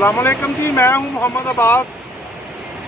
अस्सलामुअलैकुम जी, मैं हूं मोहम्मद अब्बास।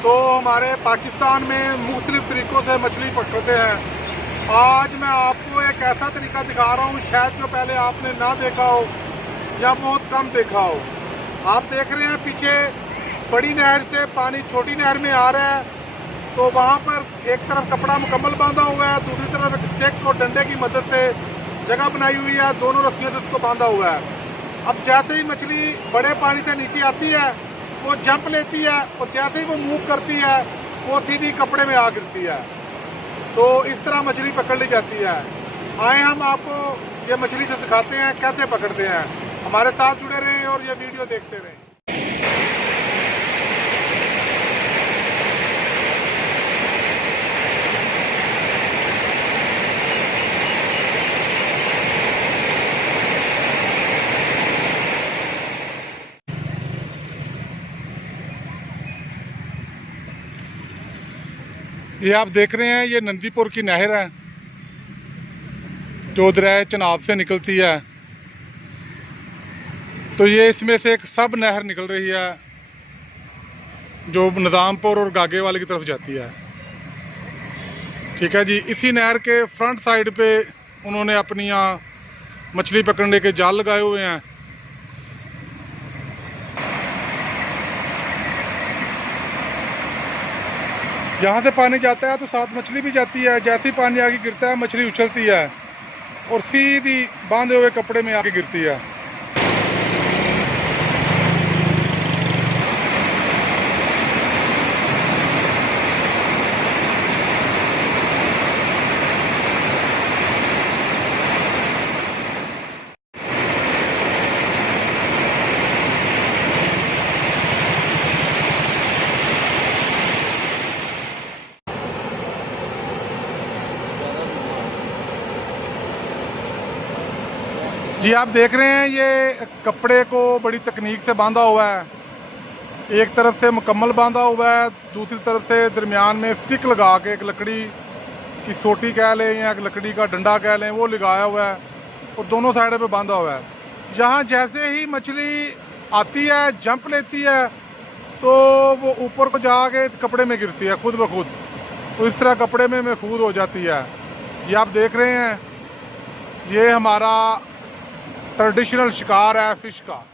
तो हमारे पाकिस्तान में मुख्तलिफ तरीक़ों से मछली पकड़ते हैं। आज मैं आपको एक ऐसा तरीका दिखा रहा हूं शायद जो पहले आपने ना देखा हो या बहुत कम देखा हो। आप देख रहे हैं पीछे बड़ी नहर से पानी छोटी नहर में आ रहा है, तो वहाँ पर एक तरफ कपड़ा मुकम्मल बांधा हुआ है, दूसरी तरफ एक स्टिक और डंडे की मदद से जगह बनाई हुई है, दोनों रस्सियों से उसको बांधा हुआ है। अब जैसे ही मछली बड़े पानी से नीचे आती है वो जंप लेती है और जैसे ही वो मूव करती है वो सीधी कपड़े में आ गिरती है। तो इस तरह मछली पकड़ ली जाती है। आए हम आपको ये मछली से दिखाते हैं कैसे पकड़ते हैं। हमारे साथ जुड़े रहें और ये वीडियो देखते रहें। ये आप देख रहे हैं ये नंदीपुर की नहर है जो दरिया चनाब से निकलती है। तो ये इसमें से एक सब नहर निकल रही है जो निज़ामपुर और गागे वाले की तरफ जाती है। ठीक है जी, इसी नहर के फ्रंट साइड पे उन्होंने अपनी यहाँ मछली पकड़ने के जाल लगाए हुए हैं। यहाँ से पानी जाता है तो साथ मछली भी जाती है। जैसे ही पानी आगे गिरता है मछली उछलती है और सीधी बांधे हुए कपड़े में आके गिरती है। जी आप देख रहे हैं ये कपड़े को बड़ी तकनीक से बांधा हुआ है। एक तरफ से मुकम्मल बांधा हुआ है, दूसरी तरफ से दरमियान में स्टिक लगा के एक लकड़ी की सोटी कह लें या एक लकड़ी का डंडा कह लें वो लगाया हुआ है और दोनों साइड पे बांधा हुआ है। यहाँ जैसे ही मछली आती है जंप लेती है तो वो ऊपर को जाके कपड़े में गिरती है खुद ब खुद, तो इस तरह कपड़े में महफूज हो जाती है। ये आप देख रहे हैं ये हमारा ट्रेडिशनल शिकार है फिश का।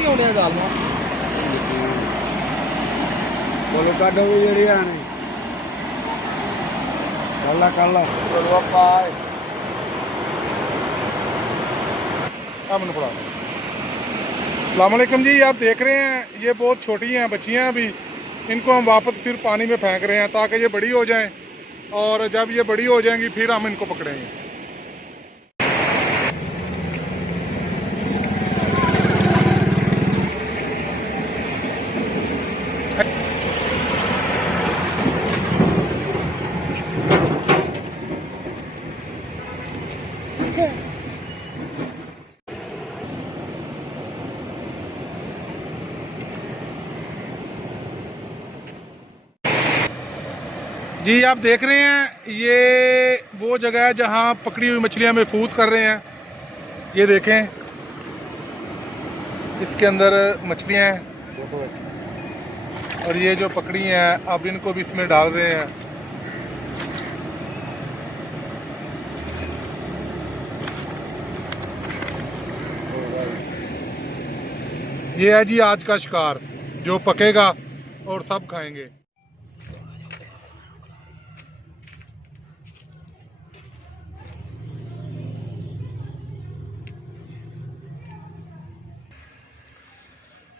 नहीं आने दाल में बोलो काटो भी जड़ी आने काला बोलो पाए अस्सलाम वालेकुम जी। आप देख रहे हैं ये बहुत छोटी हैं बच्चियां अभी, इनको हम वापस फिर पानी में फेंक रहे हैं ताकि ये बड़ी हो जाएं, और जब ये बड़ी हो जाएंगी फिर हम इनको पकड़ेंगे। जी आप देख रहे हैं ये वो जगह है जहां पकड़ी हुई मछलियां महफूज कर रहे हैं। ये देखें इसके अंदर मछलियां हैं और ये जो पकड़ी हैं अब इनको भी इसमें डाल रहे हैं। ये है जी आज का शिकार जो पकेगा और सब खाएंगे।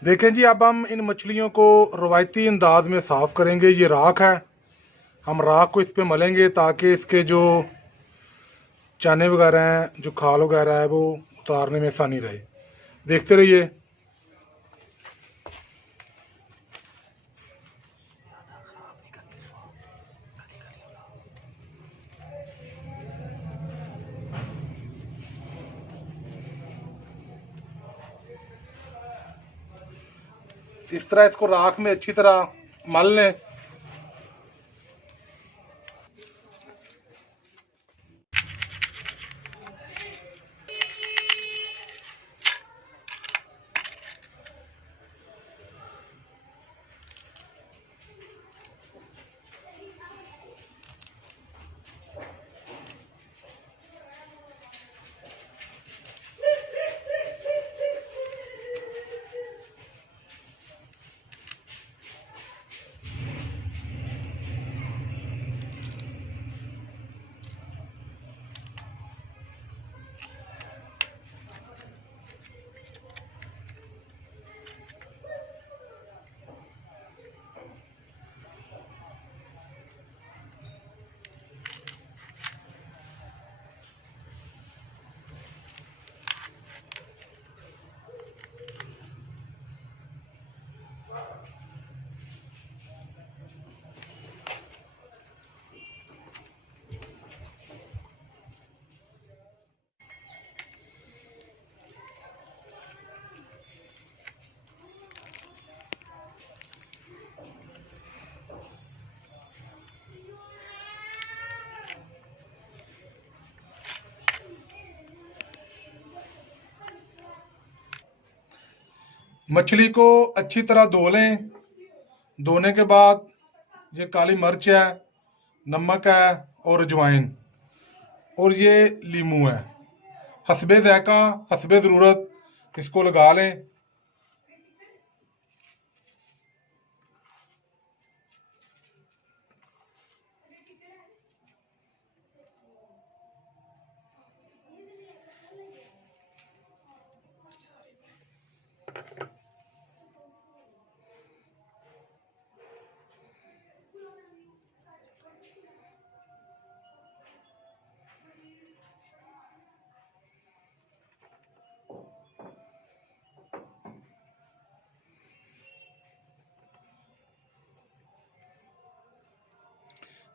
देखें जी अब हम इन मछलियों को रवायती अंदाज में साफ़ करेंगे। ये राख है, हम राख को इस पे मलेंगे ताकि इसके जो चाने वगैरह हैं, जो खाल वगैरह है, वो उतारने में आसानी रहे। देखते रहिए। इस तरह इसको राख में अच्छी तरह मल लें। मछली को अच्छी तरह धो लें। धोने के बाद ये काली मिर्च है, नमक है और अजवाइन और ये लीमू है। हस्बे ज़ायका हस्बे ज़रूरत इसको लगा लें।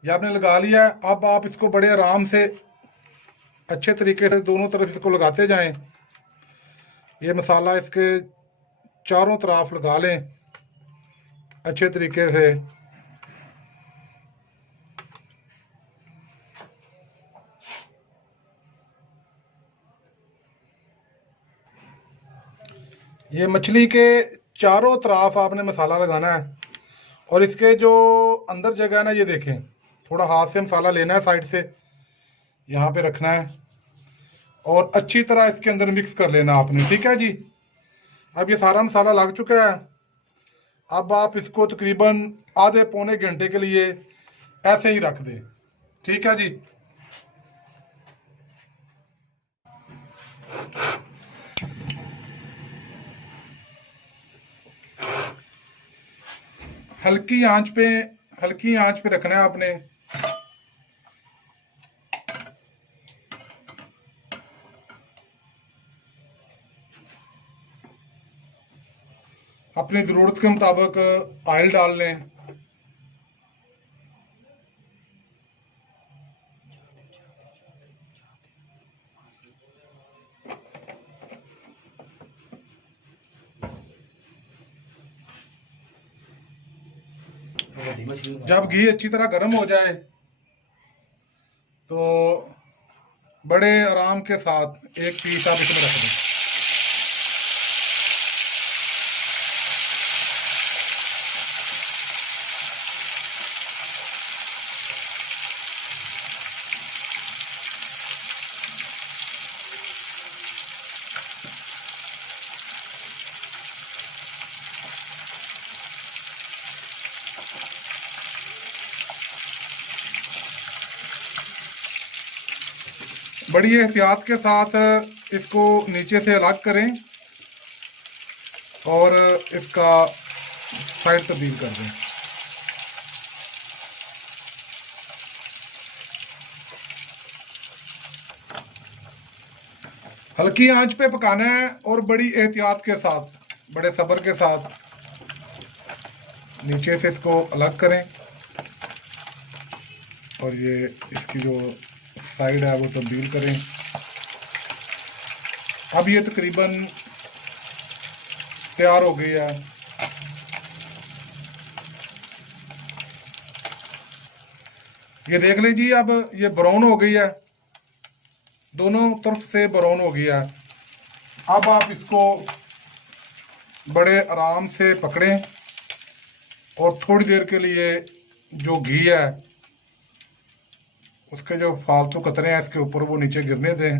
ये आपने लगा लिया है। अब आप इसको बड़े आराम से अच्छे तरीके से दोनों तरफ इसको लगाते जाएं। ये मसाला इसके चारों तरफ लगा लें अच्छे तरीके से। ये मछली के चारों तरफ आपने मसाला लगाना है और इसके जो अंदर जगह है ना, ये देखें, थोड़ा हाथ से मसाला लेना है, साइड से यहाँ पे रखना है और अच्छी तरह इसके अंदर मिक्स कर लेना आपने। ठीक है जी। अब ये सारा मसाला लग चुका है। अब आप इसको तकरीबन आधे पौने घंटे के लिए ऐसे ही रख दें। ठीक है जी। हल्की आंच पे रखना है आपने। अपनी ज़रूरत के मुताबिक ऑयल डाल लें। जब घी अच्छी तरह गर्म हो जाए तो बड़े आराम के साथ एक पीस आप इसमें रख दें। बड़ी एहतियात के साथ इसको नीचे से अलग करें और इसका साइड तब्दील कर दें। हल्की आंच पे पकाना है और बड़ी एहतियात के साथ, बड़े सब्र के साथ नीचे से इसको अलग करें और ये इसकी जो साइड है वो तब्दील करें। अब ये तकरीबन तैयार हो गई है। ये देख लीजिए, अब ये ब्राउन हो गई है, दोनों तरफ से ब्राउन हो गया है। अब आप इसको बड़े आराम से पकड़ें और थोड़ी देर के लिए जो घी है उसके जो फालतू कतरे हैं इसके ऊपर वो नीचे गिरने दें।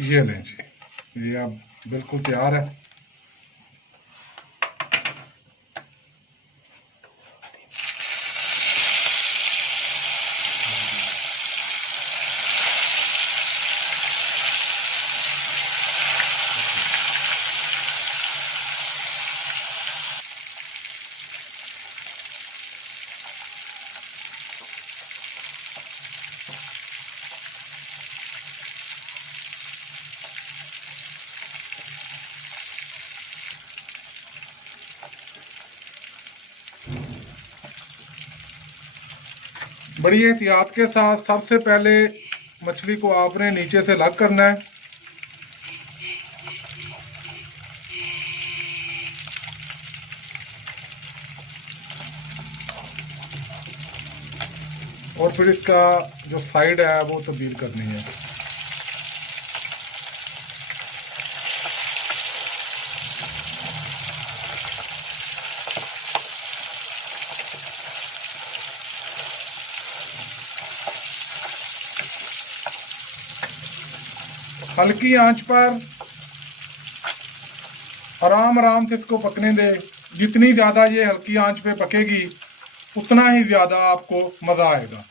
ये लें जी, ये अब बिल्कुल तैयार है। बड़ी एहतियात के साथ सबसे पहले मछली को आपने नीचे से अलग करना है। और फिर इसका जो साइड है वो तब्दील करनी है। हल्की आंच पर आराम आराम से इसको पकने दे। जितनी ज़्यादा ये हल्की आंच पे पकेगी उतना ही ज़्यादा आपको मज़ा आएगा।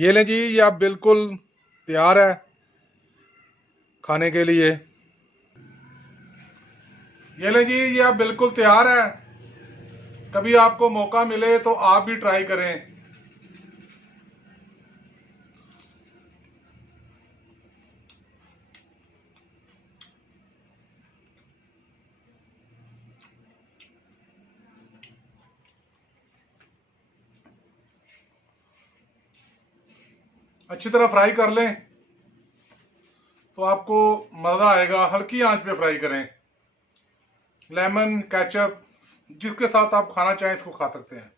ये लें जी, ये आप बिल्कुल तैयार है खाने के लिए। ये लें जी, ये आप बिल्कुल तैयार है। कभी आपको मौका मिले तो आप भी ट्राई करें। अच्छी तरह फ्राई कर लें तो आपको मज़ा आएगा। हल्की आंच पे फ्राई करें। लेमन केचप जिसके साथ आप खाना चाहें इसको खा सकते हैं।